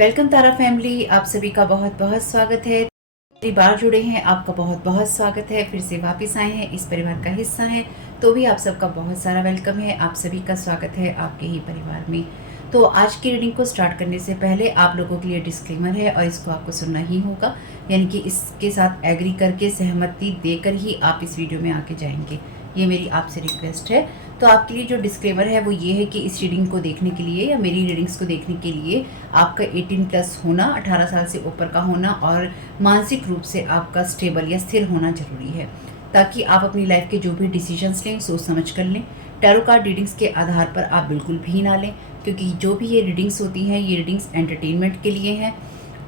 Welcome तारा family, आप सभी का बहुत बहुत स्वागत है। पहली बार जुड़े हैं, आपका बहुत बहुत स्वागत है। फिर से वापस आए हैं, इस परिवार का हिस्सा हैं, तो भी आप सबका बहुत सारा वेलकम है। आप सभी का स्वागत है आपके ही परिवार में। तो आज की रीडिंग को स्टार्ट करने से पहले आप लोगों के लिए डिस्क्लेमर है और इसको आपको सुनना ही होगा, यानी कि इसके साथ एग्री करके सहमति देकर ही आप इस वीडियो में आके जाएंगे। ये मेरी आपसे रिक्वेस्ट है। तो आपके लिए जो डिस्क्लेमर है वो ये है कि इस रीडिंग को देखने के लिए या मेरी रीडिंग्स को देखने के लिए आपका 18+ होना, 18 साल से ऊपर का होना और मानसिक रूप से आपका स्टेबल या स्थिर होना जरूरी है, ताकि आप अपनी लाइफ के जो भी डिसीजंस लें सोच समझ कर लें। टैरो कार्ड रीडिंग्स के आधार पर आप बिल्कुल भी ना लें, क्योंकि जो भी ये रीडिंग्स होती हैं ये रीडिंग्स एंटरटेनमेंट के लिए हैं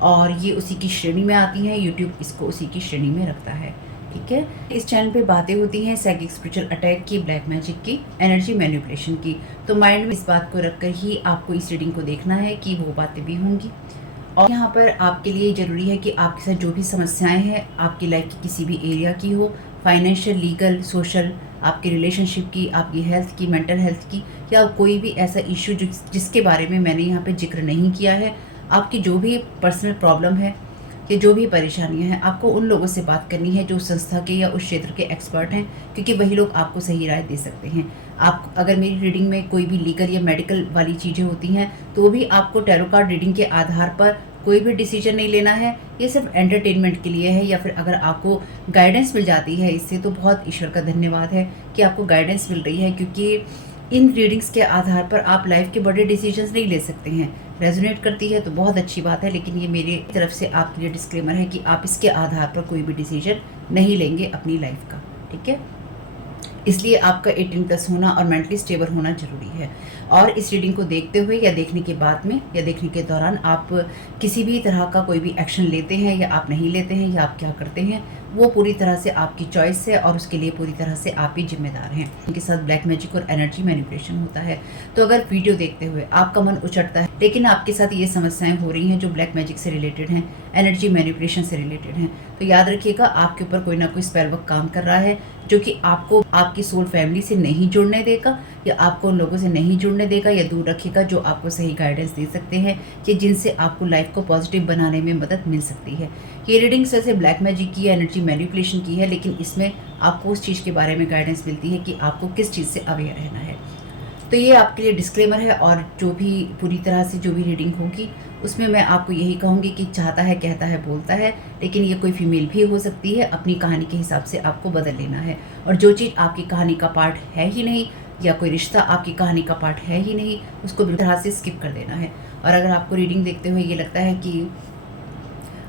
और ये उसी की श्रेणी में आती हैं। यूट्यूब इसको उसी की श्रेणी में रखता है, ठीक है। इस चैनल पे बातें होती हैं साइकिक स्पिरिचुअल अटैक की, ब्लैक मैजिक की, एनर्जी मैनिपुलेशन की। तो माइंड में इस बात को रखकर ही आपको इस रीडिंग को देखना है कि वो बातें भी होंगी। और यहाँ पर आपके लिए ज़रूरी है कि आपके साथ जो भी समस्याएं हैं आपकी लाइफ की किसी भी एरिया की हो, फाइनेंशियल, लीगल, सोशल, आपकी रिलेशनशिप की, आपकी हेल्थ की, मेंटल हेल्थ की, या कोई भी ऐसा इश्यू जिसके बारे में मैंने यहाँ पे जिक्र नहीं किया है, आपकी जो भी पर्सनल प्रॉब्लम है कि जो भी परेशानियां हैं, आपको उन लोगों से बात करनी है जो संस्था के या उस क्षेत्र के एक्सपर्ट हैं, क्योंकि वही लोग आपको सही राय दे सकते हैं। आप अगर मेरी रीडिंग में कोई भी लीगल या मेडिकल वाली चीज़ें होती हैं तो भी आपको टैरो कार्ड रीडिंग के आधार पर कोई भी डिसीजन नहीं लेना है। ये सिर्फ एंटरटेनमेंट के लिए है, या फिर अगर आपको गाइडेंस मिल जाती है इससे तो बहुत ईश्वर का धन्यवाद है कि आपको गाइडेंस मिल रही है, क्योंकि इन रीडिंग्स के आधार पर आप लाइफ के बड़े डिसीजंस नहीं ले सकते हैं। रेजोनेट करती है तो बहुत अच्छी बात है, लेकिन ये मेरी तरफ से आपके लिए डिस्क्लेमर है कि आप इसके आधार पर कोई भी डिसीजन नहीं लेंगे अपनी लाइफ का, ठीक है। इसलिए आपका 18+ होना और मेंटली स्टेबल होना जरूरी है। और इस रीडिंग को देखते हुए या देखने के बाद में या देखने के दौरान आप किसी भी तरह का कोई भी एक्शन लेते हैं या आप नहीं लेते हैं या आप क्या करते हैं, वो पूरी तरह से आपकी चॉइस है और उसके लिए पूरी तरह से आप ही जिम्मेदार हैं। उनके साथ ब्लैक मैजिक और एनर्जी मैनिपुलेशन होता है। तो अगर वीडियो देखते हुए आपका मन उचटता है लेकिन आपके साथ ये समस्याएं हो रही हैं जो ब्लैक मैजिक से रिलेटेड हैं, एनर्जी मैनिपुलेशन से रिलेटेड हैं, तो याद रखिएगा आपके ऊपर कोई ना कोई स्पेल वर्क काम कर रहा है, जो कि आपको आपकी सोल फैमिली से नहीं जुड़ने देगा या आपको उन लोगों से नहीं जुड़ने देगा या दूर रखेगा जो आपको सही गाइडेंस दे सकते हैं कि जिनसे आपको लाइफ को पॉजिटिव बनाने में मदद मिल सकती है। ये रीडिंग्स वैसे ब्लैक मैजिक की, एनर्जी मैनिपुलेशन की है, लेकिन इसमें आपको उस चीज़ के बारे में गाइडेंस मिलती है कि आपको किस चीज़ से अवेयर रहना है। तो ये आपके लिए डिस्क्लेमर है। और जो भी पूरी तरह से जो भी रीडिंग होगी उसमें मैं आपको यही कहूँगी कि चाहता है, कहता है, बोलता है, लेकिन ये कोई फीमेल भी हो सकती है। अपनी कहानी के हिसाब से आपको बदल लेना है। और जो चीज़ आपकी कहानी का पार्ट है ही नहीं या कोई रिश्ता आपकी कहानी का पार्ट है ही नहीं, उसको बिल्कुल तरह से स्किप कर देना है। और अगर आपको रीडिंग देखते हुए ये लगता है कि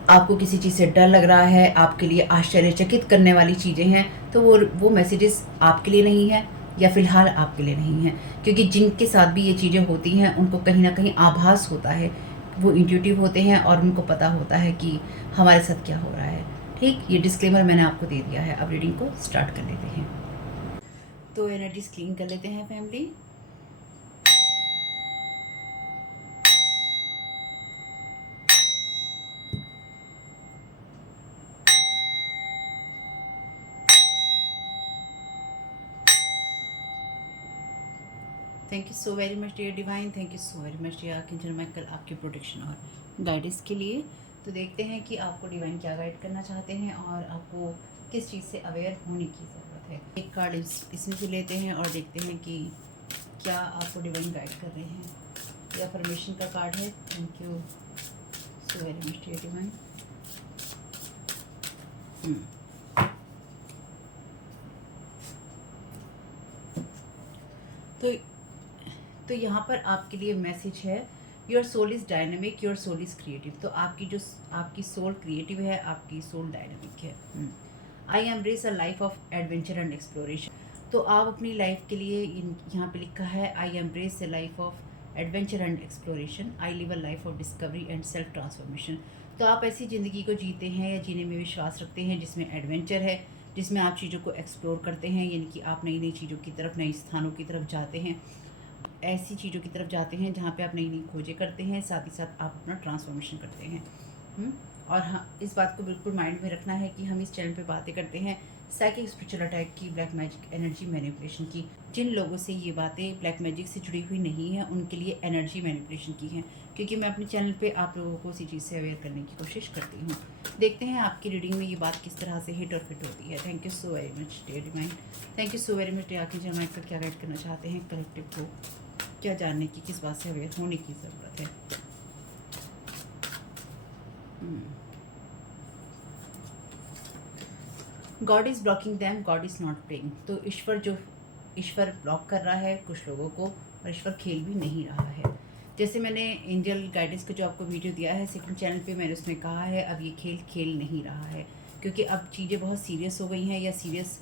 आपको किसी चीज़ से डर लग रहा है, आपके लिए आश्चर्यचकित करने वाली चीज़ें हैं, तो वो मैसेजेस आपके लिए नहीं है या फिलहाल आपके लिए नहीं है, क्योंकि जिनके साथ भी ये चीज़ें होती हैं उनको कहीं ना कहीं आभास होता है, वो इंट्यूटिव होते हैं और उनको पता होता है कि हमारे साथ क्या हो रहा है। ठीक, ये डिस्क्लेमर मैंने आपको दे दिया है। अब रीडिंग को स्टार्ट कर लेते हैं। तो एनर्जीज क्लीन कर लेते हैं family. Thank you so very much dear divine, thank you so very much dear archangel Michael, आपके प्रोटेक्शन और गाइडेंस के लिए। तो देखते हैं कि आपको डिवाइन क्या गाइड करना चाहते हैं और आपको किस चीज़ से अवेयर होने की ज़रूरत है। एक कार्ड इसमें से लेते हैं और देखते हैं कि क्या आपको डिवाइन गाइड कर रहे हैं। या परमिशन का कार्ड है। Thank you so very much dear divine. तो यहाँ पर आपके लिए मैसेज है, your soul is dynamic, your soul is creative. तो आपकी सोल क्रिएटिव है, आपकी सोल डायनेमिक है। I embrace a life of adventure and exploration. तो आप अपनी लाइफ के लिए यहाँ पे लिखा है, I embrace a life of adventure and exploration, I live a life of discovery and self transformation. तो आप ऐसी ज़िंदगी को जीते हैं या जीने में विश्वास रखते हैं जिसमें एडवेंचर है, जिसमें आप चीज़ों को एक्सप्लोर करते हैं, यानी कि आप नई नई चीज़ों की तरफ, नई स्थानों की तरफ जाते हैं, ऐसी चीज़ों की तरफ जाते हैं जहाँ पे आप नई नई खोजें करते हैं, साथ ही साथ आप अपना ट्रांसफॉर्मेशन करते हैं। और हाँ, इस बात को बिल्कुल माइंड में रखना है कि हम इस चैनल पे बातें करते हैं साइकिक स्पिरिचुअल अटैक की, ब्लैक मैजिक, एनर्जी मैनिपुलेशन की। जिन लोगों से ये बातें ब्लैक मैजिक से जुड़ी हुई नहीं है उनके लिए एनर्जी मैनिपुलेशन की हैं, क्योंकि मैं अपने चैनल पे आप लोगों को उसी चीज़ से अवेयर करने की कोशिश करती हूँ। देखते हैं आपकी रीडिंग में ये बात किस तरह से हिट और फिट होती है। Thank you so very much dear divine. Thank you so very much dear archangel Michael. क्या गाइड करना चाहते हैं कलेक्टिव को, क्या जानने की, किस बात से अवेयर होने की ज़रूरत है। God is blocking them, God is not playing. तो ईश्वर ब्लॉक कर रहा है कुछ लोगों को और ईश्वर खेल भी नहीं रहा है। जैसे मैंने एंजल गाइडेंस का जो आपको वीडियो दिया है सेकंड चैनल पे, मैंने उसमें कहा है अब ये खेल नहीं रहा है, क्योंकि अब चीज़ें बहुत सीरियस हो गई हैं, या सीरियस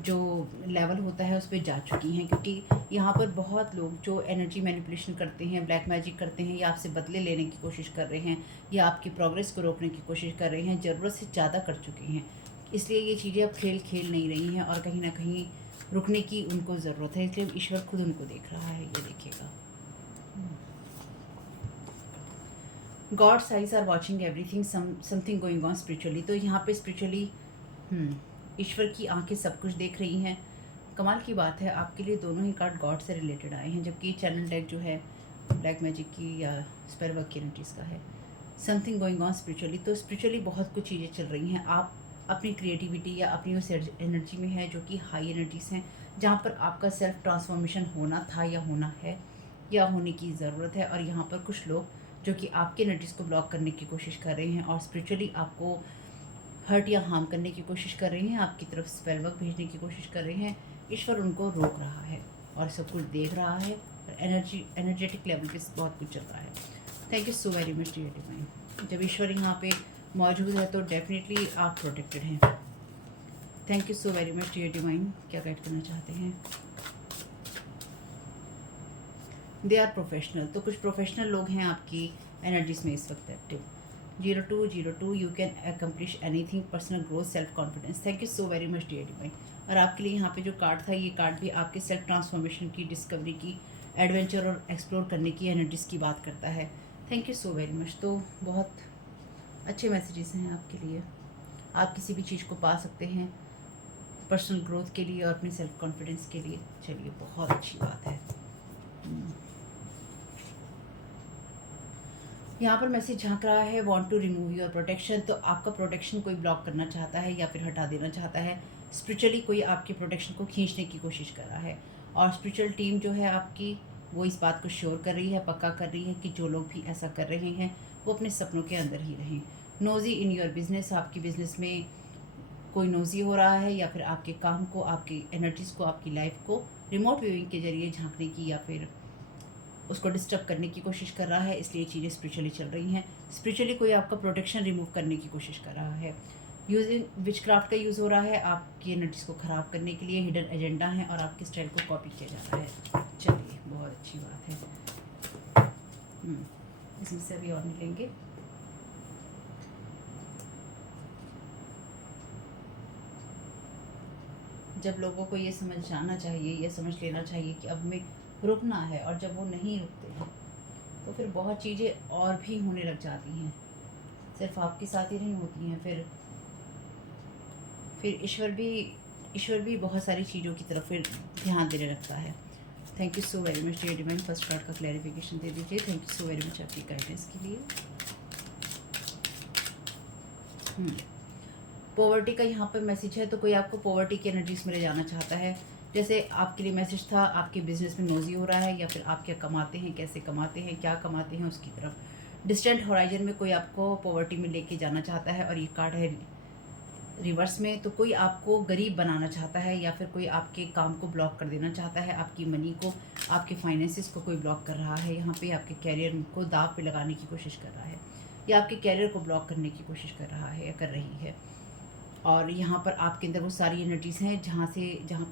जो लेवल होता है उस पर जा चुकी हैं। क्योंकि यहाँ पर बहुत लोग जो एनर्जी मैनिपुलेशन करते हैं, ब्लैक मैजिक करते हैं, या आपसे बदले लेने की कोशिश कर रहे हैं, या आपकी प्रोग्रेस को रोकने की कोशिश कर रहे हैं, ज़रूरत से ज़्यादा कर चुके हैं। इसलिए ये चीज़ें अब खेल नहीं रही हैं और कहीं ना कहीं रुकने की उनको ज़रूरत है। इसलिए ईश्वर खुद उनको देख रहा है, ये देखिएगा। God's eyes are watching everything, something going on spiritually. तो यहाँ पे स्पिरिचुअली ईश्वर की आंखें सब कुछ देख रही हैं। कमाल की बात है, आपके लिए दोनों ही कार्ड गॉड से रिलेटेड आए हैं, जबकि चैनल डेक जो है ब्लैक मैजिक की या स्पेयर वर्क की एनर्जीज़ का है। समथिंग गोइंग ऑन स्पिरिचुअली, तो स्पिरिचुअली बहुत कुछ चीज़ें चल रही हैं। आप अपनी क्रिएटिविटी या अपनी उस एनर्जी में है जो कि हाई एनर्जीज़ हैं, जहाँ पर आपका सेल्फ ट्रांसफॉर्मेशन होना था या होना है या होने की ज़रूरत है। और यहाँ पर कुछ लोग जो कि आपके एनर्जीज़ को ब्लॉक करने की कोशिश कर रहे हैं और स्पिरिचुअली आपको हर्ट या हार्म करने की कोशिश कर रहे हैं, आपकी तरफ स्पेल वर्क भेजने की कोशिश कर रहे हैं। ईश्वर उनको रोक रहा है और सब कुछ देख रहा है और एनर्जेटिक लेवल पे बहुत कुछ चल रहा है। Thank you so very much dear divine. जब ईश्वर यहाँ पे मौजूद है तो डेफिनेटली आप प्रोटेक्टेड हैं। Thank you so very much dear divine. क्या गाइड करना चाहते हैं? दे आर प्रोफेशनल, तो कुछ प्रोफेशनल लोग हैं आपकी एनर्जीज में इस वक्त active. 0202 you can accomplish anything, personal growth, self confidence. Thank you so very much dear divine. और आपके लिए यहाँ पे जो कार्ड था, ये कार्ड भी आपके सेल्फ ट्रांसफॉर्मेशन की, डिस्कवरी की, एडवेंचर और एक्सप्लोर करने की एनर्जीज की बात करता है। Thank you so very much. तो बहुत अच्छे मैसेजेस हैं आपके लिए। आप किसी भी चीज़ को पा सकते हैं पर्सनल ग्रोथ के लिए और अपने सेल्फ कॉन्फिडेंस के लिए। चलिए, बहुत अच्छी बात है। यहाँ पर मैसेज झांक रहा है want to remove your protection. तो आपका प्रोटेक्शन कोई ब्लॉक करना चाहता है या फिर हटा देना चाहता है। स्पिरिचुअली कोई आपके प्रोटेक्शन को खींचने की कोशिश कर रहा है और स्पिरिचुअल टीम जो है आपकी, वो इस बात को श्योर कर रही है, पक्का कर रही है कि जो लोग भी ऐसा कर रहे हैं वो अपने सपनों के अंदर ही रहें। नोजी इन योर बिजनेस, आपकी बिजनेस में कोई नोजी हो रहा है या फिर आपके काम को, आपकी एनर्जीज़ को, आपकी लाइफ को रिमोट व्यूइंग के जरिए झांकने की या फिर उसको डिस्टर्ब करने की कोशिश कर रहा है। इसलिए चीज़ें स्पिरिचुअली चल रही हैं। स्पिरिचुअली कोई आपका प्रोटेक्शन रिमूव करने की कोशिश कर रहा है। यूजिंग विचक्राफ्ट का यूज़ हो रहा है आपकी एनर्जीज को ख़राब करने के लिए। हिडन एजेंडा है और आपके स्टाइल को कॉपी किया जा रहा है। चलिए, बहुत अच्छी बात है। इसमें से अभी और मिलेंगे। जब लोगों को ये समझ जाना चाहिए, ये समझ लेना चाहिए कि अब में रुकना है, और जब वो नहीं रुकते हैं तो फिर बहुत चीज़ें और भी होने लग जाती हैं। सिर्फ आपके साथ ही नहीं होती हैं, फिर ईश्वर भी बहुत सारी चीज़ों की तरफ फिर ध्यान देने लगता है। Thank you so very much dear divine. First card का क्लैरिफिकेशन दे दीजिए। Thank you so very much आपकी गाइडेंस के लिए। पॉवर्टी का यहाँ पर मैसेज है, तो कोई आपको पॉवर्टी की एनर्जीज में ले जाना चाहता है। जैसे आपके लिए मैसेज था आपके बिजनेस में नोजी हो रहा है, या फिर आप क्या कमाते हैं, कैसे कमाते हैं, क्या कमाते हैं, उसकी तरफ डिस्टेंट होराइजन में कोई आपको पॉवर्टी में लेके जाना चाहता है। और ये कार्ड है रिवर्स में, तो कोई आपको गरीब बनाना चाहता है या फिर कोई आपके काम को ब्लॉक कर देना चाहता है, आपकी मनी को, आपके फाइनेंसिस को कोई ब्लॉक कर रहा है। यहाँ पे आपके कैरियर को दाव पे लगाने की कोशिश कर रहा है, या आपके कैरियर को ब्लॉक करने की कोशिश कर रहा है या कर रही है। और यहाँ पर आपके अंदर वो सारी एनर्जीज़ हैं जहाँ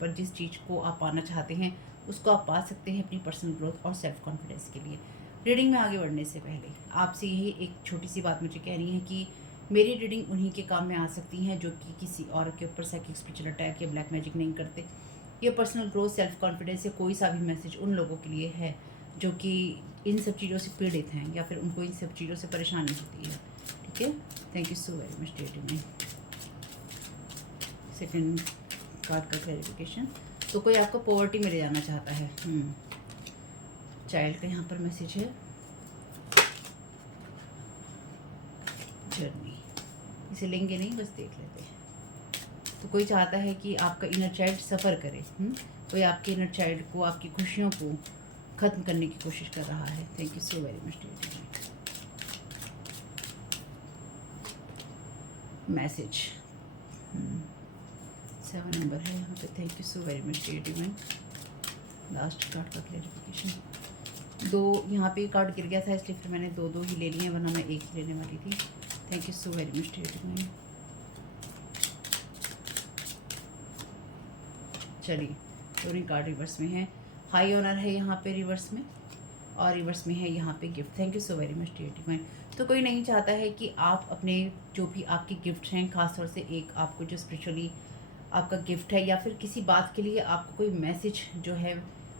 पर जिस चीज़ को आप पाना चाहते हैं उसको आप पा सकते हैं अपनी पर्सनल ग्रोथ और सेल्फ कॉन्फिडेंस के लिए। रीडिंग में आगे बढ़ने से पहले आपसे यही एक छोटी सी बात मुझे कहनी है कि मेरी रीडिंग उन्हीं के काम में आ सकती हैं जो कि किसी और के ऊपर साइकिक स्पिरिचुअल अटैक या ब्लैक मैजिक नहीं करते। ये पर्सनल ग्रोथ, सेल्फ कॉन्फिडेंस या कोई सा भी मैसेज उन लोगों के लिए है जो कि इन सब चीज़ों से पीड़ित हैं या फिर उनको इन सब चीज़ों से परेशानी होती है। ठीक है, thank you so very much dear divine. Second card का क्लैरिफिकेशन, तो कोई आपको पॉवर्टी में ले जाना चाहता है। चाइल्ड का यहाँ पर मैसेज है। जर्नी, इसे लेंगे नहीं, बस देख लेते हैं। तो कोई चाहता है कि आपका इनर चाइल्ड सफ़र करे, कोई आपके इनर चाइल्ड को, आपकी खुशियों को ख़त्म करने की कोशिश कर रहा है। Thank you so very much dear. Message 7 number है यहाँ पे। Thank you so very much dear divine. Last card का क्लैरिफिकेशन। 2 यहाँ पे कार्ड गिर गया था, इसलिए फिर मैंने 2 ही ले लिए, वरना मैं 1 ही लेने वाली थी। Thank you so very much dear divine. चलिए, दोनों कार्ड रिवर्स में है। हाई ऑनर है यहाँ पे रिवर्स में, और रिवर्स में है यहाँ पे gift. Thank you so very much dear divine. तो कोई नहीं चाहता है कि आप अपने जो भी आपके गिफ्ट हैं, खासतौर से एक आपको जो स्पिरिचुअली आपका गिफ्ट है, या फिर किसी बात के लिए आपको कोई मैसेज जो है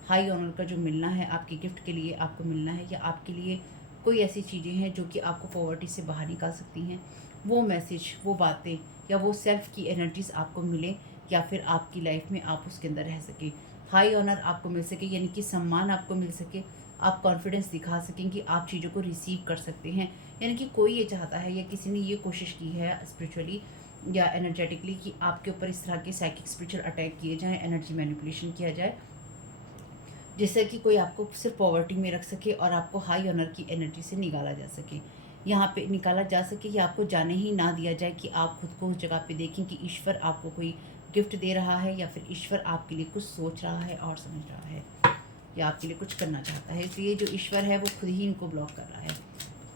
हाई ऑनर का जो मिलना है, आपके गिफ्ट के लिए आपको मिलना है, या आपके लिए कोई ऐसी चीज़ें हैं जो कि आपको पॉवर्टी से बाहर निकाल सकती हैं, वो मैसेज, वो बातें, या वो सेल्फ की एनर्जीज आपको मिले, या फिर आपकी लाइफ में आप उसके अंदर रह सके, हाई ऑनर आपको मिल सके, यानी कि सम्मान आपको मिल सके, आप कॉन्फिडेंस दिखा सकें कि आप चीज़ों को रिसीव कर सकते हैं। यानी कि कोई ये चाहता है, या किसी ने ये कोशिश की है स्पिरिचुअली या एनर्जेटिकली, कि आपके ऊपर इस तरह के साइकिक स्पिरिचुअल अटैक किए जाएँ, एनर्जी मैनिपुलेशन किया जाए, जिससे कि कोई आपको सिर्फ पॉवर्टी में रख सके और आपको हाई ऑनर की एनर्जी से निकाला जा सके, यहाँ पे निकाला जा सके, या आपको जाने ही ना दिया जाए, कि आप खुद को उस जगह पे देखें कि ईश्वर आपको कोई गिफ्ट दे रहा है, या फिर ईश्वर आपके लिए कुछ सोच रहा है और समझ रहा है, या आपके लिए कुछ करना चाहता है। इसलिए जो ईश्वर है वो खुद ही इनको ब्लॉक कर रहा है।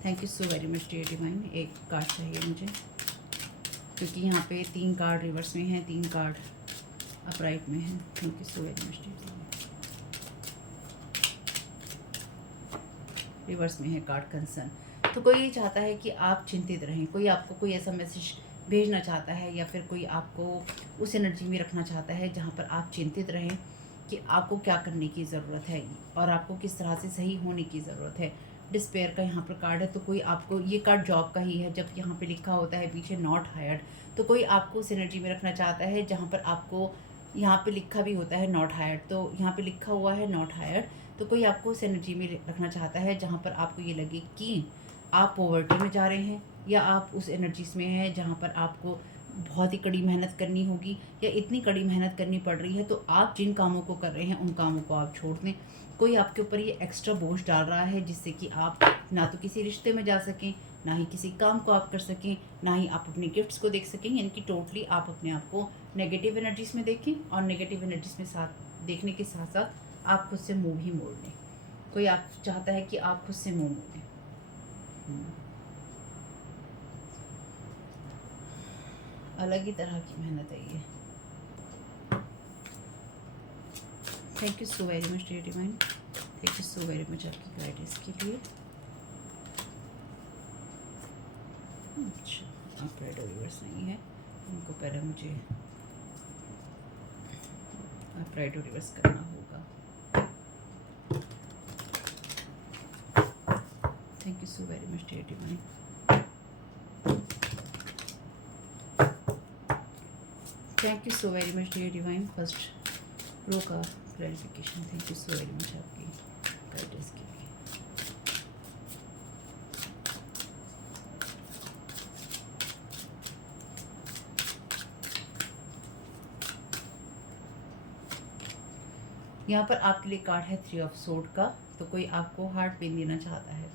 Thank you so very much dear divine. एक कार्ड चाहिए मुझे, क्योंकि यहाँ पे 3 कार्ड रिवर्स में हैं, 3 कार्ड अपराइट में हैं। Thank you so very much dear divine. Reverse में है कार्ड कंसर्न। तो कोई ये चाहता है कि आप चिंतित रहें, कोई आपको कोई ऐसा मैसेज भेजना चाहता है, या फिर कोई आपको उस एनर्जी में रखना चाहता है जहाँ पर आप चिंतित रहें कि आपको क्या करने की ज़रूरत है, और आपको किस तरह से सही होने की ज़रूरत है। डिस्पेयर का यहाँ पर कार्ड है, तो कोई आपको, ये कार्ड जॉब का ही है, जब यहाँ पे लिखा होता है पीछे नॉट हायर्ड, तो कोई आपको उस एनर्जी में रखना चाहता है जहाँ पर आपको, यहाँ पे लिखा भी होता है नॉट हायर्ड, तो यहाँ पे लिखा हुआ है नॉट हायर्ड, तो कोई आपको उस एनर्जी में रखना चाहता है जहाँ पर आपको ये लगे कि आप पॉवर्टी में जा रहे हैं, या आप उस एनर्जीज में हैं जहाँ पर आपको बहुत ही कड़ी मेहनत करनी होगी, या इतनी कड़ी मेहनत करनी पड़ रही है, तो आप जिन कामों को कर रहे हैं उन कामों को आप छोड़ दें। कोई आपके ऊपर ये एक्स्ट्रा बोझ डाल रहा है, जिससे कि आप ना तो किसी रिश्ते में जा सकें, ना ही किसी काम को आप कर सकें, ना ही आप अपने गिफ्ट्स को देख सकें, यानी कि टोटली आप अपने आप को नेगेटिव एनर्जीज में देखें, और नेगेटिव एनर्जीज में साथ देखने के साथ साथ आप खुद से मुँह भी मोड़ लें। कोई आप चाहता है कि आप खुद से मुँह मोड़ें। अलग ही तरह की मेहनत है ये। Thank you so very much dear divine. Thank you so very much आपकी गाइडेंस के लिए। अच्छा, आप रेड रिवर्स नहीं है, उनको पहले मुझे आप रेड रिवर्स करना होगा। Thank you so very much dear divine. Thank you so very much dear divine. First row का clarification. Thank you so very much आपकी गाइडेंस के लिए। यहाँ पर आपके लिए कार्ड है 3 ऑफ सोर्ड का, तो कोई आपको हार्ट पेन देना चाहता है,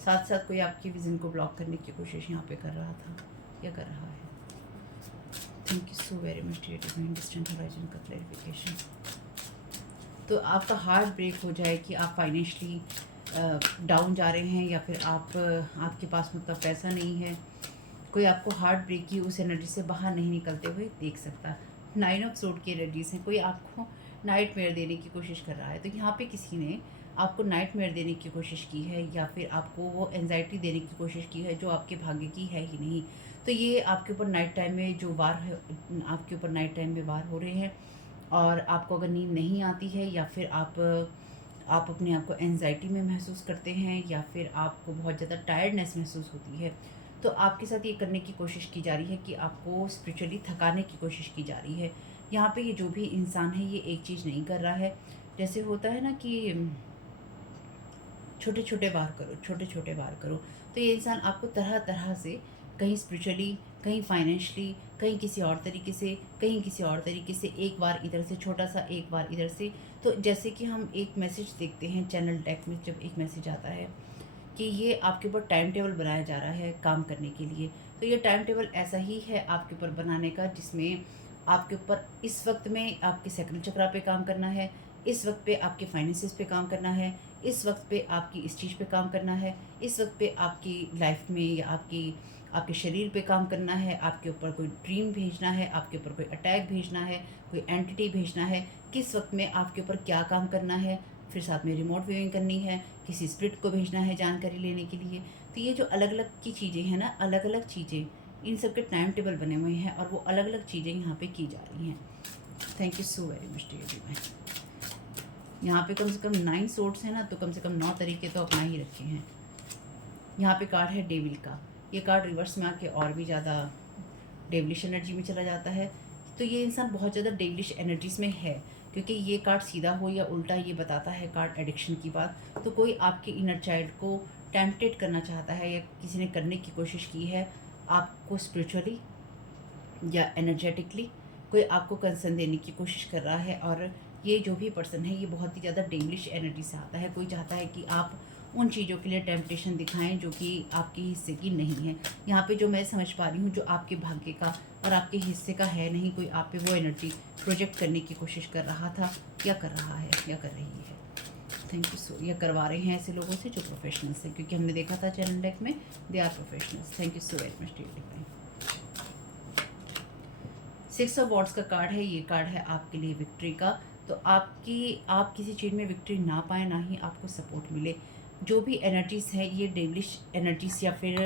साथ साथ कोई आपकी विजन को ब्लॉक करने की कोशिश यहाँ पे कर रहा था या कर रहा है। Thank you so very much dear divine. Distant horizon का क्लैरिफिकेशन। तो आपका हार्ट ब्रेक हो जाए कि आप फाइनेंशियली डाउन जा रहे हैं, या फिर आपके पास मतलब पैसा नहीं है, कोई आपको हार्ट ब्रेक की उस एनर्जी से बाहर नहीं निकलते हुए देख सकता। 9 ऑफ सोर्ड की एनर्जीज हैं, कोई आपको नाइटमेयर देने की कोशिश कर रहा है, तो यहाँ पे किसी ने आपको नाइटमेयर देने की कोशिश की है, या फिर आपको वो एंजाइटी देने की कोशिश की है जो आपके भाग्य की है ही नहीं। तो ये आपके ऊपर नाइट टाइम में जो वार है, आपके ऊपर नाइट टाइम में वार हो रहे हैं, और आपको अगर नींद नहीं आती है, या फिर आप अपने आप को एंजाइटी में महसूस करते हैं, या फिर आपको बहुत ज़्यादा टायर्डनेस महसूस होती है, तो आपके साथ ये करने की कोशिश की जा रही है कि आपको स्पिरिचुअली थकाने की कोशिश की जा रही है। यहाँ पे ये जो भी इंसान है ये एक चीज़ नहीं कर रहा है, जैसे होता है ना कि छोटे छोटे वार करो, छोटे छोटे वार करो। तो ये इंसान आपको तरह तरह से, कहीं स्पिरिचुअली, कहीं फाइनेंशियली, कहीं किसी और तरीके से, कहीं किसी और तरीके से, एक बार इधर से छोटा सा, एक बार इधर से। तो जैसे कि हम एक मैसेज देखते हैं चैनल डेक में, जब एक मैसेज आता है कि ये आपके ऊपर टाइम टेबल बनाया जा रहा है काम करने के लिए, तो ये टाइम टेबल ऐसा ही है आपके ऊपर बनाने का, जिसमें आपके ऊपर इस वक्त में आपके सेकंड चक्रा पे काम करना है, इस वक्त पे आपके फाइनेंसेस पे काम करना है, इस वक्त पे आपकी इस चीज़ पे काम करना है, इस वक्त पे आपकी लाइफ में या आपकी आपके शरीर पे काम करना है, आपके ऊपर कोई ड्रीम भेजना है, आपके ऊपर कोई अटैक भेजना है, कोई एंटिटी भेजना है, किस वक्त में आपके ऊपर क्या काम करना है, फिर साथ में रिमोट व्यूइंग करनी है, किसी स्पिरिट को भेजना है जानकारी लेने के लिए। तो ये जो अलग अलग की चीज़ें हैं ना, अलग अलग चीज़ें, इन सब के टाइम टेबल बने हुए हैं और वो अलग अलग चीज़ें यहाँ पे की जा रही हैं। Thank you so very much dear divine. यहाँ पे कम से कम 9 सोर्ट्स हैं ना, तो कम से कम 9 तरीके तो अपना ही रखे हैं। यहाँ पे कार्ड है डेविल का। ये कार्ड रिवर्स में आके और भी ज़्यादा डेविलिश एनर्जी में चला जाता है। तो ये इंसान बहुत ज़्यादा डेविलिश एनर्जीज में है, क्योंकि ये कार्ड सीधा हो या उल्टा ये बताता है कार्ड एडिक्शन की बात। तो कोई आपके इनर चाइल्ड को टेम्पटेट करना चाहता है, या किसी ने करने की कोशिश की है आपको स्पिरिचुअली या एनर्जेटिकली, कोई आपको कंसर्न देने की कोशिश कर रहा है। और ये जो भी पर्सन है ये बहुत ही ज़्यादा डेविलिश एनर्जी से आता है। कोई चाहता है कि आप उन चीज़ों के लिए टेम्पटेशन दिखाएं जो कि आपके हिस्से की नहीं है। यहाँ पे जो मैं समझ पा रही हूँ, जो आपके भाग्य का और आपके हिस्से का है नहीं, कोई आप पे वो एनर्जी प्रोजेक्ट करने की कोशिश कर रहा था, या कर रहा है, या कर रही है। थैंक यू सो, या करवा रहे हैं ऐसे लोगों से जो प्रोफेशनल्स हैं, क्योंकि हमने देखा था चैनल डेक में they are professionals. Thank you so very much dear divine. 6 of swords का कार्ड है। ये कार्ड है आपके लिए विक्ट्री का। तो आप किसी चीज़ में विक्ट्री ना पाए, ना ही आपको सपोर्ट मिले। जो भी एनर्जीज़ है ये डेविलिश एनर्जीज़ या फिर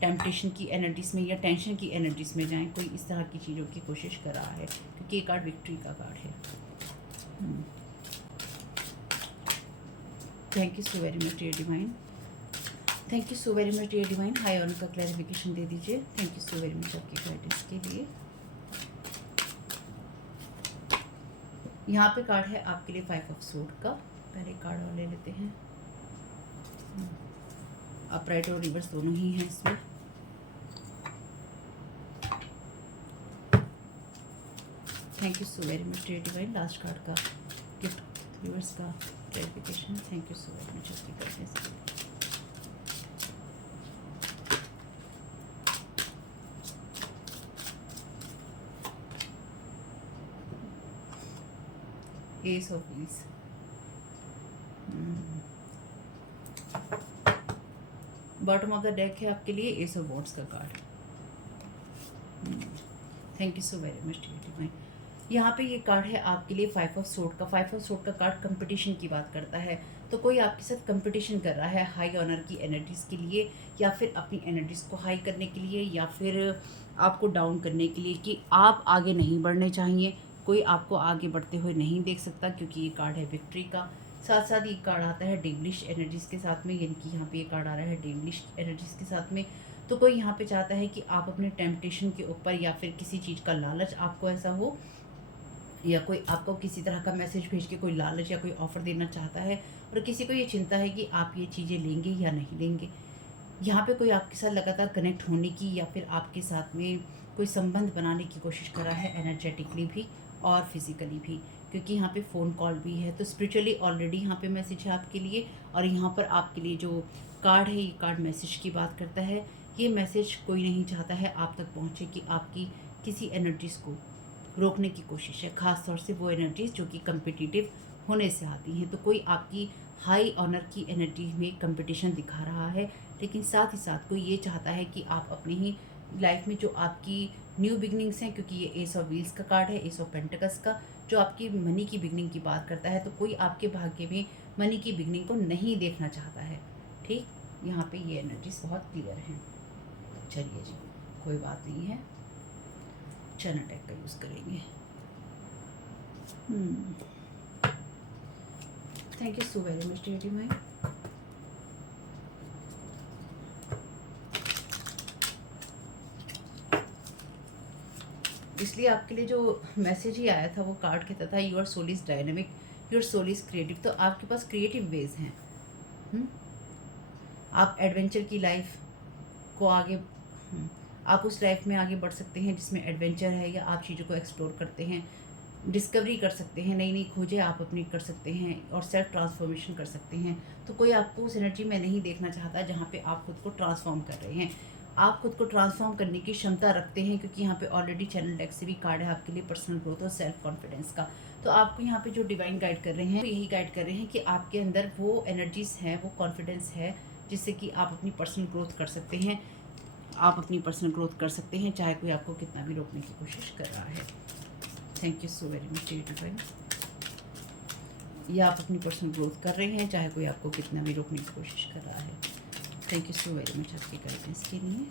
टेम्पटेशन की एनर्जीज़ में या टेंशन की एनर्जीज़ में जाएं, कोई इस तरह की चीज़ों की कोशिश कर रहा है, क्योंकि ये कार्ड विक्ट्री का कार्ड है। Thank you so very much dear divine. Thank you so very much dear divine. High on का क्लैरिफिकेशन दे दीजिए। Thank you so very much आपकी गाइडेंस के लिए। यहाँ पे कार्ड है आपके लिए 5 ऑफ सोर्ड का। पहले कार्ड और ले लेते हैं। अपराइट और रिवर्स दोनों ही हैं इसमें। Thank you so very much dear divine. Last card का गिफ्ट रिवर्स का clarification. Thank you so very much आपकी गाइडेंस के लिए। Ace of wheels. Bottom of the deck है आपके लिए एस ऑफ वॉन्ड्स का card. Thank you so very much dear divine. यहाँ पे ये कार्ड है आपके लिए 5 ऑफ सोर्ड का। 5 ऑफ सोर्ड का कार्ड कंपटीशन की बात करता है। तो कोई आपके साथ कंपटीशन कर रहा है हाई ऑनर की एनर्जीज़ के लिए, या फिर अपनी एनर्जीज़ को हाई करने के लिए, या फिर आपको डाउन करने के लिए, कि आप आगे नहीं बढ़ने चाहिए। कोई आपको आगे बढ़ते हुए नहीं देख सकता, क्योंकि ये कार्ड है विक्ट्री का। साथ साथ ये कार्ड आता है डेविलिश एनर्जीज़ के साथ में, यानी कि यहाँ पे ये कार्ड आ रहा है डेविलिश एनर्जीज़ के साथ में। तो कोई यहाँ पे चाहता है कि आप अपने टेम्पटेशन के ऊपर, या फिर किसी चीज़ का लालच आपको ऐसा हो, या कोई आपको किसी तरह का मैसेज भेज के कोई लालच या कोई ऑफ़र देना चाहता है, और किसी को ये चिंता है कि आप ये चीज़ें लेंगे या नहीं लेंगे। यहाँ पे कोई आपके साथ लगातार कनेक्ट होने की, या फिर आपके साथ में कोई संबंध बनाने की कोशिश कर रहा है, एनर्जेटिकली भी और फिज़िकली भी, क्योंकि यहाँ पे फ़ोन कॉल भी है। तो स्पिरिचुअली ऑलरेडी यहाँ पे मैसेज है आपके लिए। और यहाँ पर आपके लिए जो कार्ड है, ये कार्ड मैसेज की बात करता है। ये मैसेज कोई नहीं चाहता है आप तक पहुँचे, कि आपकी किसी एनर्जीज़ को रोकने की कोशिश है, ख़ास तौर से वो एनर्जीज़ जो कि कम्पिटिटिव होने से आती हैं। तो कोई आपकी हाई ऑनर की एनर्जी में कंपटीशन दिखा रहा है, लेकिन साथ ही साथ कोई ये चाहता है कि आप अपनी ही लाइफ में जो आपकी न्यू बिगनिंग्स हैं, क्योंकि ये एस ऑफ व्हील्स का कार्ड है, एस ऑफ पेंटिकल्स का, जो आपकी मनी की बिगनिंग की बात करता है। तो कोई आपके भाग्य में मनी की बिगनिंग को नहीं देखना चाहता है। ठीक, यहाँ पे ये एनर्जीज बहुत क्लियर हैं। चलिए जी, कोई बात नहीं है, चैनल टैग का यूज़ करेंगे। Thank you so very much dear divine. इसलिए आपके लिए जो मैसेज ही आया था वो कार्ड कहता था your soul is dynamic, your soul is creative. तो आपके पास क्रिएटिव वेज हैं। आप एडवेंचर की लाइफ को आगे आप उस लाइफ में आगे बढ़ सकते हैं जिसमें एडवेंचर है, या आप चीज़ों को एक्सप्लोर करते हैं, डिस्कवरी कर सकते हैं, नई नई खोजें आप अपनी कर सकते हैं और सेल्फ ट्रांसफॉर्मेशन कर सकते हैं। तो कोई आपको उस एनर्जी में नहीं देखना चाहता जहाँ पे आप खुद को ट्रांसफॉर्म कर रहे हैं। आप खुद को ट्रांसफॉर्म करने की क्षमता रखते हैं, क्योंकि यहाँ पे ऑलरेडी चैनल डेक से भी कार्ड है आपके लिए पर्सनल ग्रोथ और सेल्फ कॉन्फिडेंस का। तो आपको यहाँ पे जो डिवाइन गाइड कर रहे हैं, यही गाइड कर रहे हैं कि आपके अंदर वो एनर्जीज हैं, वो कॉन्फिडेंस है, जिससे कि आप अपनी पर्सनल ग्रोथ कर सकते हैं। आप अपनी पर्सनल ग्रोथ कर सकते हैं, चाहे कोई आपको कितना भी रोकने की कोशिश कर रहा है। Thank you so very much divine. या आप अपनी पर्सनल ग्रोथ कर रहे हैं, चाहे कोई आपको कितना भी रोकने की कोशिश कर रहा है। Thank you so very much आपकी गाइडेंस के लिए।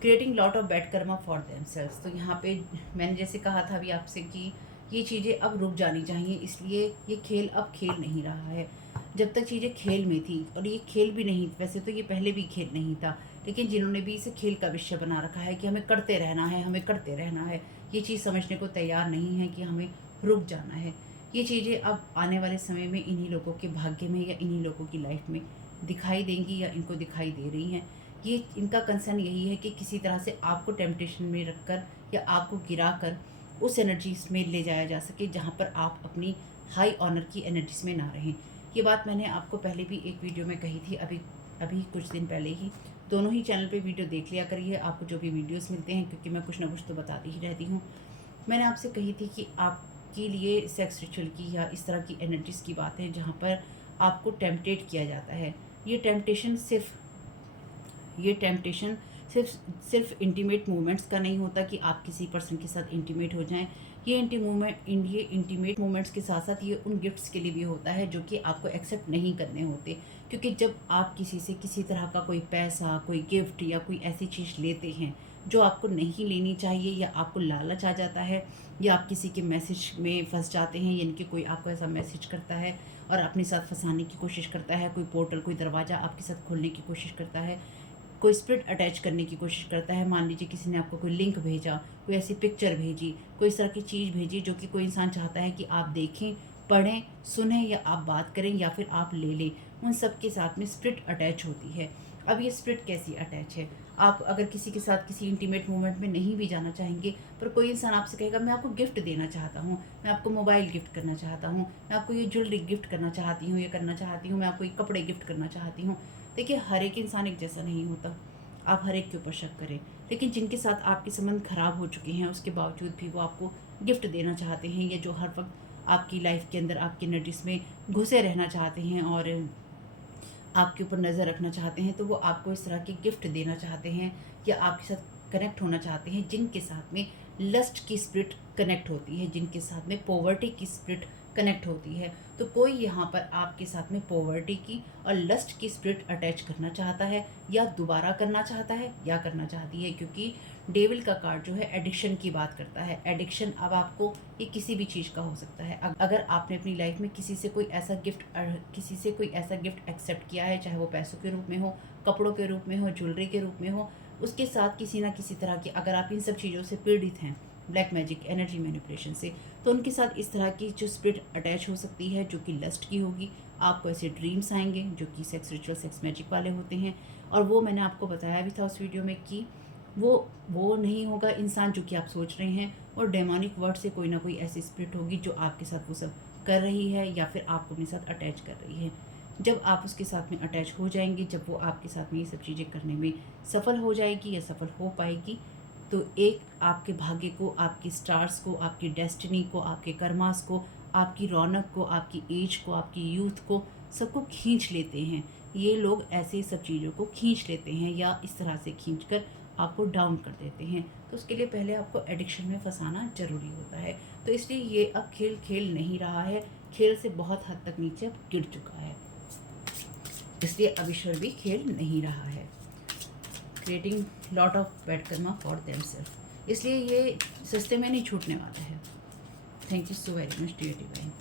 Creating lot of bad karma for themselves. तो यहाँ पे मैंने जैसे कहा था अभी आपसे कि ये चीज़ें अब रुक जानी चाहिए, इसलिए ये खेल अब खेल नहीं रहा है। जब तक चीज़ें खेल में थी, और ये खेल भी नहीं, वैसे तो ये पहले भी खेल नहीं था, लेकिन जिन्होंने भी इसे खेल का विषय बना रखा है कि हमें करते रहना है, हमें करते रहना है, ये चीज़ समझने को तैयार नहीं है कि हमें रुक जाना है। ये चीज़ें अब आने वाले समय में इन्हीं लोगों के भाग्य में या इन्हीं लोगों की लाइफ में दिखाई देंगी, या इनको दिखाई दे रही हैं। ये इनका कंसर्न यही है कि किसी तरह से आपको टेम्पटेशन में रखकर या आपको गिरा कर उस एनर्जीज में ले जाया जा सके जहाँ पर आप अपनी हाई ऑनर की एनर्जीज में ना रहें। ये बात मैंने आपको पहले भी एक वीडियो में कही थी, अभी कुछ दिन पहले ही। दोनों ही चैनल पे वीडियो देख लिया करिए, आपको जो भी वीडियोस मिलते हैं, क्योंकि मैं कुछ ना कुछ तो बताती ही रहती हूँ। मैंने आपसे कही थी कि आपके लिए सेक्स रिचुअल की या इस तरह की एनर्जीज़ की बात है जहाँ पर आपको टेम्पटेट किया जाता है। ये टेम्पटेशन सिर्फ इंटीमेट मूवमेंट्स का नहीं होता कि आप किसी पर्सन के साथ इंटीमेट हो जाएं। ये इंटीमेट मूवमेंट्स के साथ साथ ये उन गिफ्ट्स के लिए भी होता है जो कि आपको एक्सेप्ट नहीं करने होते। क्योंकि जब आप किसी से किसी तरह का कोई पैसा, कोई गिफ्ट या कोई ऐसी चीज़ लेते हैं जो आपको नहीं लेनी चाहिए, या आपको लालच आ जाता है, या आप किसी के मैसेज में फंस जाते हैं, यानी कि कोई आपको ऐसा मैसेज करता है और अपने साथ फंसाने की कोशिश करता है, कोई पोर्टल, कोई दरवाज़ा आपके साथ खोलने की कोशिश करता है, कोई स्पिरिट अटैच करने की कोशिश करता है। मान लीजिए किसी ने आपको कोई लिंक भेजा, कोई ऐसी पिक्चर भेजी, कोई इस तरह की चीज़ भेजी जो कि कोई इंसान चाहता है कि आप देखें, पढ़ें, सुनें, या आप बात करें, या फिर आप ले लें। उन सब के साथ में स्पिरिट अटैच होती है। अब ये स्पिरिट कैसी अटैच है? आप अगर किसी के साथ किसी इंटीमेट मोमेंट में नहीं भी जाना चाहेंगे, पर कोई इंसान आपसे कहेगा मैं आपको गिफ्ट देना चाहता हूँ, मैं आपको मोबाइल गिफ्ट करना चाहता हूँ, मैं आपको ये ज्वेलरी गिफ्ट करना चाहती हूँ, ये करना चाहती हूँ, मैं आपको ये कपड़े गिफ्ट करना चाहती हूँ। देखिए, हर एक इंसान एक जैसा नहीं होता, आप हर एक के ऊपर शक करें। लेकिन जिनके साथ आपके संबंध खराब हो चुके हैं, उसके बावजूद भी वो आपको गिफ्ट देना चाहते हैं, या जो हर वक्त आपकी लाइफ के अंदर आपकी एनर्जीज में घुसे रहना चाहते हैं और आपके ऊपर नज़र रखना चाहते हैं, तो वो आपको इस तरह के गिफ्ट देना चाहते हैं, या आपके साथ कनेक्ट होना चाहते हैं जिनके साथ में लस्ट की स्पिरिट कनेक्ट होती है, जिनके साथ में पॉवर्टी की स्पिरिट कनेक्ट होती है। तो कोई यहाँ पर आपके साथ में पॉवर्टी की और लस्ट की स्पिरिट अटैच करना चाहता है, या दोबारा करना चाहता है, या करना चाहती है, क्योंकि डेविल का कार्ड जो है एडिक्शन की बात करता है। एडिक्शन अब आपको ये किसी भी चीज़ का हो सकता है। अगर आपने अपनी लाइफ में किसी से कोई ऐसा गिफ्ट एक्सेप्ट किया है, चाहे वो पैसों के रूप में हो, कपड़ों के रूप में हो, ज्वेलरी के रूप में हो, उसके साथ किसी ना किसी तरह की, अगर आप इन सब चीज़ों से पीड़ित हैं, ब्लैक मैजिक, एनर्जी मैनिपुलेशन से, तो उनके साथ इस तरह की जो स्पिरिट अटैच हो सकती है जो कि लस्ट की होगी। आपको ऐसे ड्रीम्स आएंगे जो कि सेक्स रिचुअल, सेक्स मैजिक वाले होते हैं, और वो मैंने आपको बताया भी था उस वीडियो में कि वो नहीं होगा इंसान जो कि आप सोच रहे हैं, और डेमोनिक वर्ड से कोई ना कोई ऐसी स्पिरिट होगी जो आपके साथ वो सब कर रही है, या फिर आपको अपने साथ अटैच कर रही है। जब आप उसके साथ में अटैच हो जाएंगे, जब वो आपके साथ में ये सब चीज़ें करने में सफल हो जाएगी या सफल हो पाएगी, तो एक आपके भाग्य को, आपकी स्टार्स को, आपकी डेस्टिनी को, आपके कर्मास को, आपकी रौनक को, आपकी एज को, आपकी यूथ को, सबको खींच लेते हैं। ये लोग ऐसे सब चीज़ों को खींच लेते हैं, या इस तरह से खींच कर आपको डाउन कर देते हैं। तो उसके लिए पहले आपको एडिक्शन में फंसाना ज़रूरी होता है। तो इसलिए ये अब खेल नहीं रहा है, खेल से बहुत हद तक नीचे अब गिर चुका है, इसलिए अब ईश्वर भी खेल नहीं रहा है। Creating lot of bad karma for themselves, इसलिए ये सस्ते में नहीं छूटने वाला है। Thank you so very much dear divine.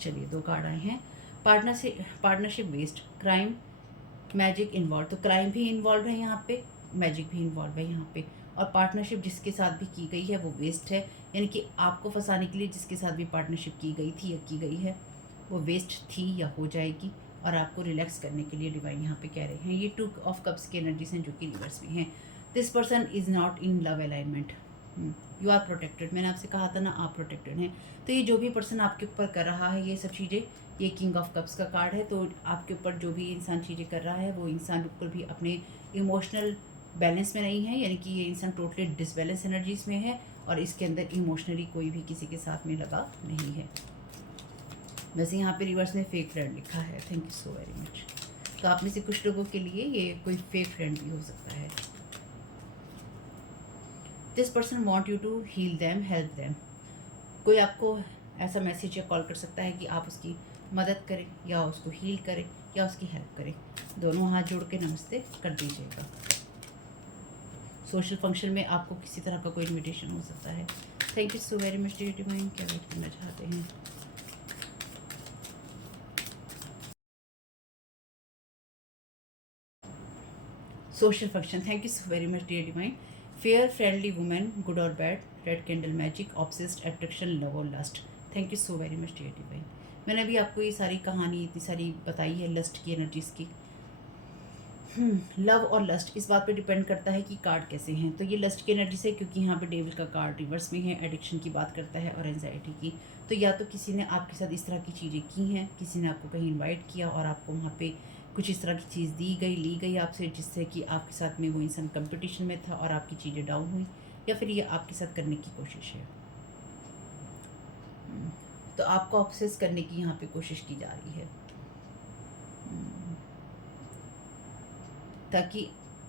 चलिए, 2 कार्ड आए हैं। Partnership based, crime, magic involved. तो क्राइम भी इन्वॉल्व है यहाँ पे, मैजिक भी इन्वॉल्व है यहाँ पे, और पार्टनरशिप जिसके साथ भी की गई है वो वेस्ट है, यानी कि आपको फंसाने के लिए जिसके साथ भी पार्टनरशिप की गई थी या की गई है वो वेस्ट थी या हो जाएगी। और आपको रिलैक्स करने के लिए डिवाइन यहाँ पे कह रहे हैं। ये 2 ऑफ कप्स की एनर्जीज हैं जो कि रिवर्स में हैं। This person is not in love alignment, you are protected. मैंने आपसे कहा था ना, आप प्रोटेक्टेड हैं। तो ये जो भी पर्सन आपके ऊपर कर रहा है ये सब चीज़ें, ये किंग ऑफ कप्स का कार्ड है, तो आपके ऊपर जो भी इंसान चीज़ें कर रहा है वो इंसान बिल्कुल भी अपने इमोशनल बैलेंस में नहीं है, यानी कि ये इंसान टोटली डिसबैलेंस एनर्जीज में है और इसके अंदर इमोशनली कोई भी किसी के साथ में लगा नहीं है। वैसे यहाँ पे रिवर्स में फेक फ्रेंड लिखा है, thank you so very much. तो आप में से कुछ लोगों के लिए ये कोई फेक फ्रेंड भी हो सकता है। This person want you to heal them, help them. कोई आपको ऐसा मैसेज या कॉल कर सकता है कि आप उसकी मदद करें या उसको हील करें या उसकी हेल्प करें। दोनों हाथ जोड़ के नमस्ते कर दीजिएगा। सोशल फंक्शन में आपको किसी तरह का कोई इनविटेशन हो सकता है। Thank you so very much dear divine. क्या वेट करना चाहते हैं? Social function, thank you so very much dear divine. Fair friendly women, good और bad, red candle magic, obsessed, attraction, love और lust. Thank you so very much dear divine. मैंने अभी आपको ये सारी कहानी इतनी सारी बताई है लस्ट की एनर्जीज की। लव और लस्ट इस बात पे डिपेंड करता है कि कार्ड कैसे हैं। तो ये लस्ट की एनर्जी से, क्योंकि यहाँ पे डेविल का कार्ड रिवर्स में है, एडिक्शन की बात करता है और एंजाइटी की। तो या तो किसी ने आपके साथ इस तरह की चीज़ें की हैं, किसी ने आपको कहीं इनवाइट किया और आपको वहाँ पे कुछ इस तरह की चीज़ ली गई आपसे, जिससे कि आपके साथ में वो इंसान कंपटीशन में था और आपकी चीज़ें डाउन हुई, या फिर ये आपके साथ करने की कोशिश है। तो आपको ऑब्सेस करने की यहाँ पे कोशिश की जा रही है, ताकि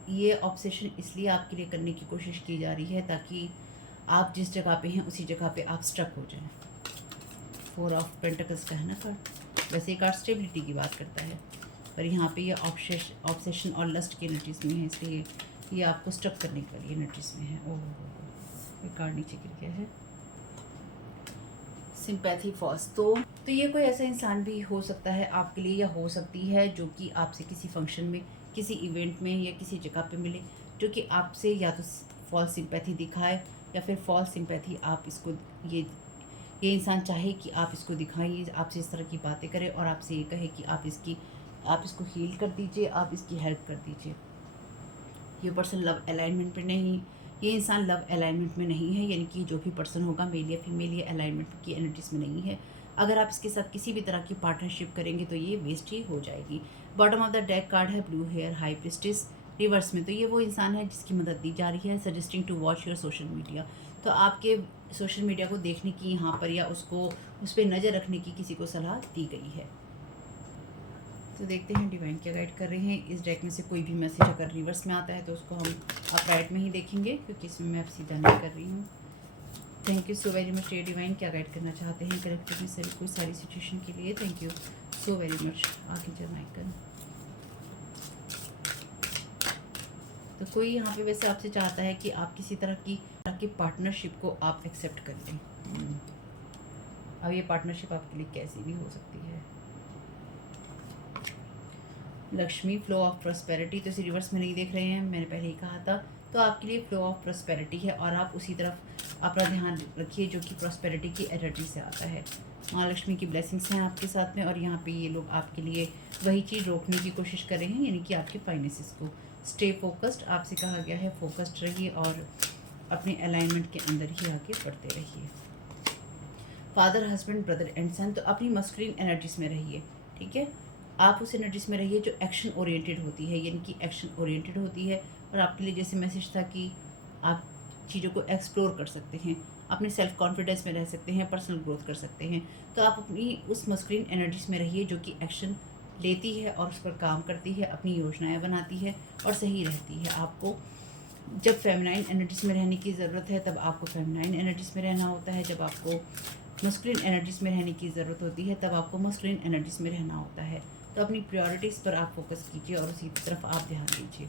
ये ऑब्सेशन इसलिए आपके लिए करने की कोशिश की जा रही है ताकि आप जिस जगह पे हैं उसी जगह पे आप स्टक हो जाएं। 4 ऑफ पेंटिकल्स का है ना कार्ड। वैसे ये कार्ड स्टेबिलिटी की बात करता है, पर यहाँ पे ये ऑब्सेशन और लस्ट की एनर्जीज में है, इसलिए ये आपको स्टक करने वाली एनर्जीज में है। ओह, ये कार्ड नीचे गिर गया है। सिंपैथी फॉल्स, तो ये कोई ऐसा इंसान भी हो सकता है आपके लिए, या हो सकती है जो कि आपसे किसी फंक्शन में, किसी इवेंट में या किसी जगह पे मिले, जो कि आपसे या तो फॉल्स सिंपैथी दिखाए या फिर फॉल्स सिंपैथी आप इसको, ये इंसान चाहे कि आप इसको दिखाइए, आपसे इस तरह की बातें करें और आपसे ये कहे कि आप इसको हील कर दीजिए, आप इसकी हेल्प कर दीजिए। ये पर्सन लव अलाइनमेंट में नहीं, ये इंसान लव अलाइनमेंट में नहीं है, यानी कि जो भी पर्सन होगा मेल या फीमेल, ये अलाइनमेंट की एनर्जीज में नहीं है। अगर आप इसके साथ किसी भी तरह की पार्टनरशिप करेंगे तो ये वेस्ट ही हो जाएगी। Bottom of the deck card है blue hair high priestess reverse में। तो ये वो इंसान है जिसकी मदद दी जा रही है, suggesting to watch your social media. तो आपके सोशल मीडिया को देखने की यहाँ पर, या उसको उस पर नज़र रखने की किसी को सलाह दी गई है। तो देखते हैं डिवाइन क्या गाइड कर रहे हैं। इस डेक में से कोई भी मैसेज अगर रिवर्स में आता है तो उसको हम अपराइट में ही देखेंगे, क्योंकि इसमें मैं अब सीधा नहीं कर रही हूँ। Thank you so very much ये डिवाइन। क्या गाइड करना चाहते हैं कलेक्टिव में सभी कोई सारी सिचुएशन के लिए? Thank you so very much. आगे चलना आइकन। तो कोई यहाँ पे वैसे आपसे चाहता है कि आप किसी तरह की पार्टनरशिप को आप एक्सेप्ट कर लें। अब ये पार्टनरशिप आपके लिए कैसी भी हो सकती है। लक्ष्मी, फ्लो ऑफ प्रॉस्पेरिटी, तो इसे रिवर्स में नहीं देख रहे हैं, मैंने पहले ही कहा था। तो आपके लिए फ्लो ऑफ प्रॉस्पेरिटी है और आप उसी तरफ अपना ध्यान रखिए जो कि प्रॉस्पेरिटी की एनर्जी से आता है। माँ लक्ष्मी की ब्लेसिंग्स हैं आपके साथ में, और यहाँ पे ये लोग आपके लिए वही चीज़ रोकने की कोशिश कर रहे हैं, यानी कि आपके फाइनेंसिस को। स्टे फोकस्ड, आपसे कहा गया है फोकस्ड रहिए और अपने अलाइनमेंट के अंदर ही आगे बढ़ते रहिए। फादर, हस्बैंड, ब्रदर एंड सन, तो अपनी मस्कुलिन एनर्जीज में रहिए, ठीक है। आप उस एनर्जीज में रहिए जो एक्शन ओरिएंटेड होती है, यानी कि एक्शन ओरिएंटेड होती है। और आपके लिए जैसे मैसेज था कि आप चीज़ों को एक्सप्लोर कर सकते हैं, अपने सेल्फ कॉन्फिडेंस में रह सकते हैं, पर्सनल ग्रोथ कर सकते हैं। तो आप अपनी उस मस्कुलिन एनर्जीज में रहिए जो कि एक्शन लेती है और उस पर काम करती है, अपनी योजनाएं बनाती है और सही रहती है। आपको जब फेमिनाइन एनर्जीज में रहने की ज़रूरत है तब आपको फेमिनाइन एनर्जीज में रहना होता है, जब आपको मस्कुलिन एनर्जीज में रहने की ज़रूरत होती है तब आपको मस्कुलिन एनर्जीज में रहना होता है। तो अपनी प्रायोरिटीज़ पर आप फोकस कीजिए और उसी तरफ आप ध्यान दीजिए।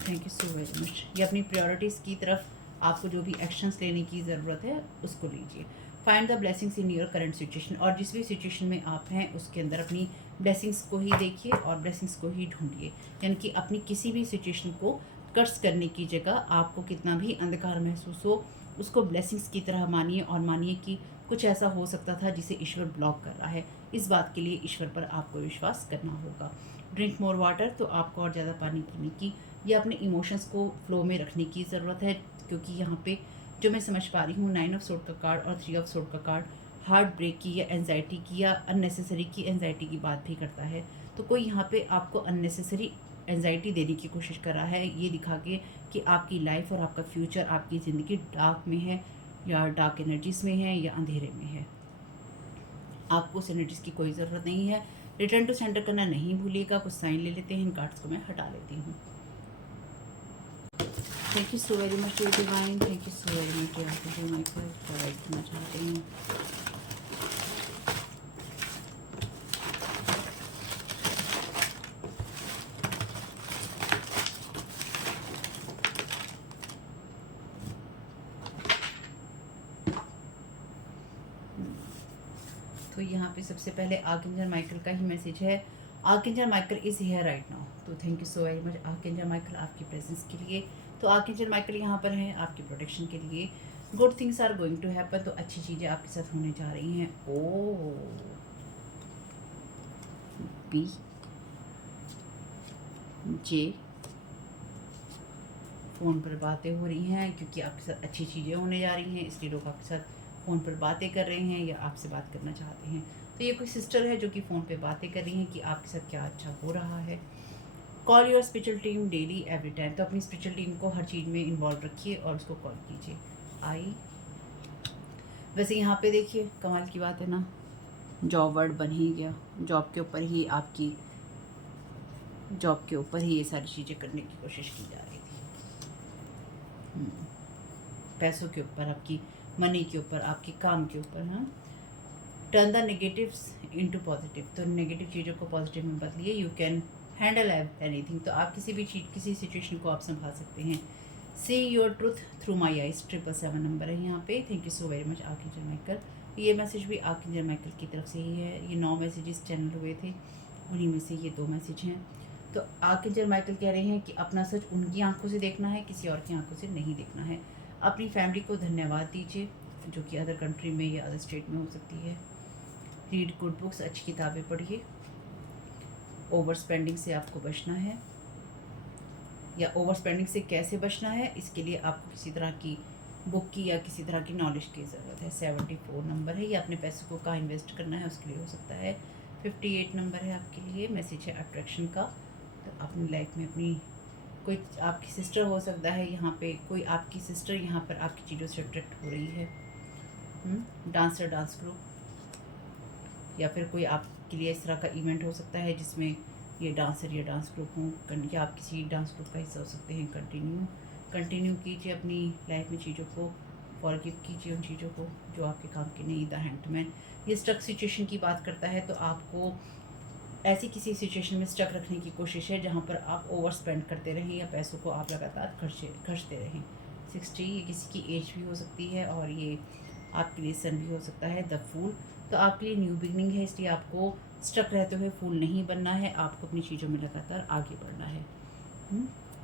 Thank you so very much. ये अपनी प्रायोरिटीज़ की तरफ आपको जो भी एक्शंस लेने की ज़रूरत है उसको लीजिए। Find the blessings in your current situation, और जिस भी सिचुएशन में आप हैं उसके अंदर अपनी ब्लेसिंग्स को ही देखिए और ब्लेसिंग्स को ही ढूंढिए, यानी कि अपनी किसी भी सिचुएशन को कर्स करने की जगह आपको कितना भी अंधकार महसूस हो, उसको ब्लेसिंग्स की तरह मानिए और मानिए कि कुछ ऐसा हो सकता था जिसे ईश्वर ब्लॉक कर रहा है। इस बात के लिए ईश्वर पर आपको विश्वास करना होगा। ड्रिंक मोर वाटर, तो आपको और ज़्यादा पानी पीने की या अपने इमोशंस को फ्लो में रखने की ज़रूरत है, क्योंकि यहाँ पे जो मैं समझ पा रही हूँ 9 ऑफ सोर्ड का कार्ड और 3 ऑफ सोर्ड का कार्ड हार्ट ब्रेक की या एनजाइटी की या अननेसेसरी की एनजाइटी की बात भी करता है। तो कोई यहाँ पे आपको अननेसेसरी एनजाइटी देने की कोशिश कर रहा है, ये दिखा के कि आपकी लाइफ और आपका फ्यूचर, आपकी ज़िंदगी डार्क में है या डार्क एनर्जीज में है या अंधेरे में है। आपको उस एनर्जीज की कोई ज़रूरत नहीं है। रिटर्न टू सेंटर करना नहीं भूलिएगा। कुछ साइन ले लेते हैं, इन कार्ड्स को मैं हटा लेती हूँ। Thank you so very much your divine, thank you so very much your Michael provide करना चाहते हैं। तो यहाँ पे सबसे पहले आर्कएंजल माइकल का ही मैसेज है। Archangel Michael is here right now. तो thank you so very much archangel Michael आपकी प्रेजेंस के लिए। तो आर्कएंजल माइकल यहाँ पर हैं आपकी प्रोटेक्शन के लिए। Good things are going to happen, तो अच्छी चीज़ें आपके साथ होने जा रही हैं। ओ बी जे फ़ोन पर बातें हो रही हैं, क्योंकि आपके साथ अच्छी चीज़ें होने जा रही हैं, इसलिए लोग आपके साथ फ़ोन पर बातें कर रहे हैं या आपसे बात करना चाहते हैं। तो ये कोई सिस्टर है जो कि फ़ोन पे बातें कर रही हैं कि आपके साथ क्या अच्छा हो रहा है। Call your spiritual team daily every time, तो अपनी स्पिरिचुअल टीम को हर चीज़ में इन्वॉल्व रखिए और उसको कॉल कीजिए। आई वैसे यहाँ पे देखिए कमाल की बात है ना, जॉब वर्ड बन ही गया। जॉब के ऊपर ही आपकी जॉब के ऊपर ही ये सारी चीज़ें करने की कोशिश की जा रही थी। पैसों के ऊपर, आपकी मनी के ऊपर, आपके काम के ऊपर। हाँ, turn the negatives into positive, तो नेगेटिव चीज़ों को पॉजिटिव में बदलिए। यू कैन हैंडल एनीथिंग, तो आप किसी भी चीज़, किसी सिचुएशन को आप संभाल सकते हैं। See your truth through my eyes, 777 number है यहाँ पे। Thank you so very much archangel Michael. ये मैसेज भी आर्कएंजल माइकल की तरफ से ही है। ये 9 मैसेजेस चैनल हुए थे, उन्हीं में से ये 2 मैसेज हैं। तो आर्कएंजल माइकल कह रहे हैं कि अपना सच उनकी आंखों से देखना है, किसी और की आंखों से नहीं देखना है। अपनी फैमिली को धन्यवाद दीजिए, जो कि अदर कंट्री में या अदर स्टेट में हो सकती है। रीड गुड बुक्स, अच्छी किताबें पढ़िए। ओवर स्पेंडिंग से आपको बचना है, या ओवर स्पेंडिंग से कैसे बचना है, इसके लिए आपको किसी तरह की बुक की या किसी तरह की नॉलेज की ज़रूरत है। 74 नंबर है, या अपने पैसों को कहाँ इन्वेस्ट करना है उसके लिए हो सकता है। 58 नंबर है आपके लिए। मैसेज है अट्रैक्शन का, तो अपनी लाइफ में अपनी कोई आपकी सिस्टर हो सकता है यहाँ पे, कोई आपकी सिस्टर यहाँ पर आपकी चीज़ों से अट्रैक्ट हो रही है। डांसर, डांस ग्रुप, या फिर कोई आपके लिए इस तरह का इवेंट हो सकता है जिसमें ये डांसर या डांस ग्रुप हों, या आप किसी डांस ग्रुप का हिस्सा हो सकते हैं। कंटिन्यू कीजिए अपनी लाइफ में चीज़ों को, फॉरगिव कीजिए उन चीज़ों को जो आपके काम की नहीं। द हैंडमैन ये स्टक सिचुएशन की बात करता है, तो आपको ऐसी किसी सिचुएशन में स्टक रखने की कोशिश है जहाँ पर आप ओवर स्पेंड करते रहें या पैसों को आप लगातार खर्चते रहें। 60 ये किसी की एज भी हो सकती है, और ये आपके लिए सन भी हो सकता है। द फूल, तो आपके लिए न्यू बिगनिंग है, इसलिए आपको स्टक रहते हुए फूल नहीं बनना है। आपको अपनी चीज़ों में लगातार आगे बढ़ना है,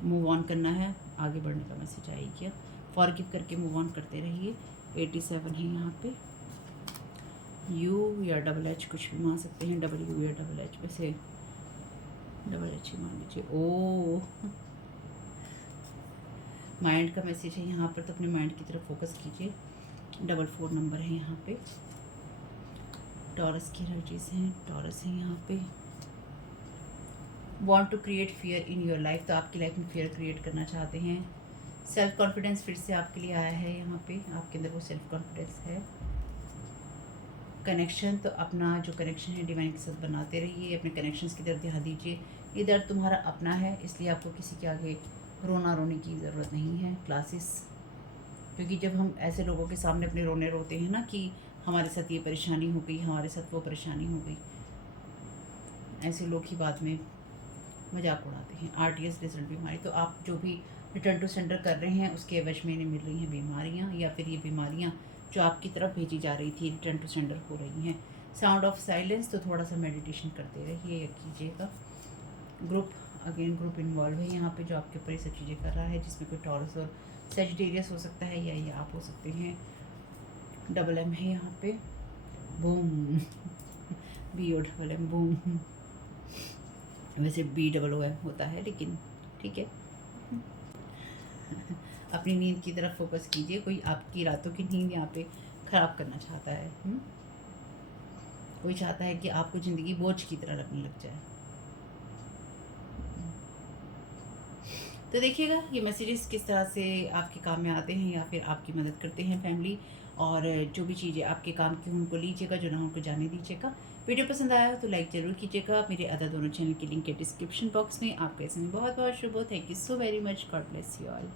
मूव ऑन करना है, आगे बढ़ने का मैसेज आई किया। फॉरगिव करके मूव ऑन करते रहिए। 87 है यहाँ पे। यू या डबल एच कुछ भी मान सकते हैं, डबल यू या डबल एच, वैसे डबल एच ही मान लीजिए। ओ माइंड का मैसेज है यहाँ पर, तो अपने माइंड की तरफ फोकस कीजिए। 44 नंबर है यहाँ पे। टॉरस की एनर्जीज हैं, टॉरस है यहाँ पे। Want to create fear in your life, तो आपकी लाइफ में फियर क्रिएट करना चाहते हैं। सेल्फ कॉन्फिडेंस फिर से आपके लिए आया है यहाँ पे, आपके अंदर वो सेल्फ कॉन्फिडेंस है। कनेक्शन, तो अपना जो कनेक्शन है डिवाइन के साथ बनाते रहिए, अपने कनेक्शंस की तरफ ध्यान दीजिए। ये दर्द तुम्हारा अपना है, इसलिए आपको किसी के आगे रोने की ज़रूरत नहीं है। क्लासेस, क्योंकि जब हम ऐसे लोगों के सामने अपने रोते हैं ना कि हमारे साथ ये परेशानी हो गई, हमारे साथ वो परेशानी हो गई, ऐसे लोग ही बाद में मजाक उड़ाते हैं। RTS रिजल्ट बीमारी, तो आप जो भी रिटर्न टू सेंटर कर रहे हैं उसके एवज में इन्हें मिल रही हैं बीमारियाँ, या फिर ये बीमारियाँ जो आपकी तरफ भेजी जा रही थी रिटर्न टू सेंटर हो रही हैं। साउंड ऑफ साइलेंस, तो थोड़ा सा मेडिटेशन करते रहिए या कीजिएगा। ग्रुप ग्रुप इन्वॉल्व है यहाँ पे, जो आपके ऊपर ये सब चीज़ें कर रहा है, जिसमें कोई टॉरस और सेजिटेरियस हो सकता है, या ये आप हो सकते हैं। डबल एम है यहाँ पे, बूम। BOMM boom. वैसे BOOM होता है, लेकिन ठीक है। अपनी नींद की तरफ फोकस कीजिए। कोई आपकी रातों की नींद यहाँ पे ख़राब करना चाहता है। कोई चाहता है कि आपको ज़िंदगी बोझ की तरह लगने लग जाए। तो देखिएगा ये मैसेजेस किस तरह से आपके काम में आते हैं या फिर आपकी मदद करते हैं फैमिली। और जो भी चीज़ें आपके काम की उनको लीजिएगा, जो ना उनको जाने दीजिएगा। वीडियो पसंद आया हो तो लाइक ज़रूर कीजिएगा। मेरे अदर दोनों चैनल की लिंक है डिस्क्रिप्शन बॉक्स में। आपका इसमें बहुत बहुत शुभ हो। Thank you so very much. God bless you all.